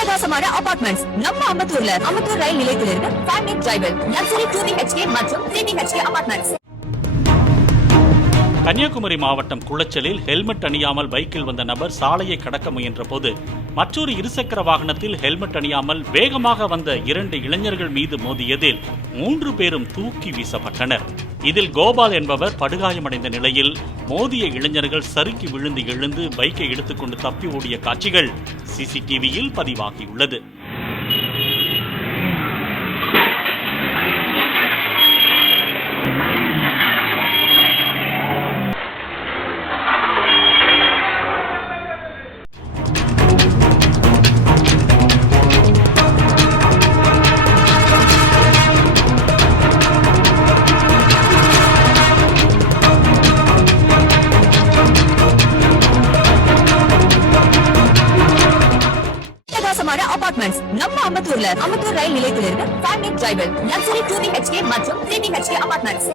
பிரகாசமான அபார்ட்மெண்ட்ஸ் நம்ம அம்பத்தூர்ல அம்பத்தூர் ரயில் நிலையத்திலிருந்து 5 minute drive லக்ஸரி 2 BHK மற்றும் 3 BHK அபார்ட்மெண்ட்ஸ். கன்னியாகுமரி மாவட்டம் குளச்சலில் ஹெல்மெட் அணியாமல் பைக்கில் வந்த நபர் சாலையை கடக்க முயன்ற போது மற்றொரு இருசக்கர வாகனத்தில் ஹெல்மெட் அணியாமல் வேகமாக வந்த 2 இளைஞர்கள் மீது மோதியதில் 3 பேரும் தூக்கி வீசப்பட்டனர். இதில் கோபால் என்பவர் படுகாயமடைந்த நிலையில் மோதிய இளைஞர்கள் சறுக்கி விழுந்து எழுந்து பைக்கை எடுத்துக்கொண்டு தப்பி ஓடிய காட்சிகள் சிசிடிவியில் பதிவாகியுள்ளது. பிரகாசமான அபார்ட்மெண்ட்ஸ் நம்ம அம்பத்தூர்ல அம்பத்தூர் ரயில் நிலையத்திலிருந்து 5 minute drive லக்ஸரி 2 BHK மற்றும் 3 BHK அபார்ட்மெண்ட்ஸ்.